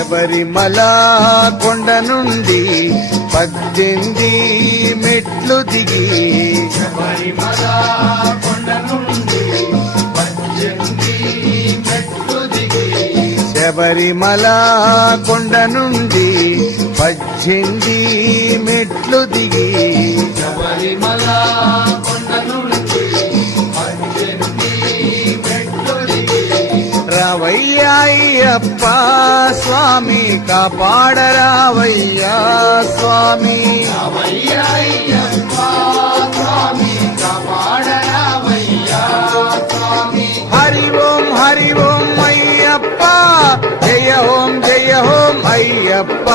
శబరిమల కొండ నుండి 18 మెట్లు దిగి శబరిమల కొండ నుండి 18 మెట్లు దిగి శబరిమల కొండ నుండి 18 మెట్లు దిగి శబరిమల కొండ నుండి 18 మెట్లు దిగి రావయ్యా అయ్యప్ప స్వామి కాపాడరావయ్యా స్వామి రావయ్యా అయ్యప్ప స్వామి కాపాడరావయ్యా స్వామి హరి ఓం అయ్యప్ప జయ ఓం అయ్యప్ప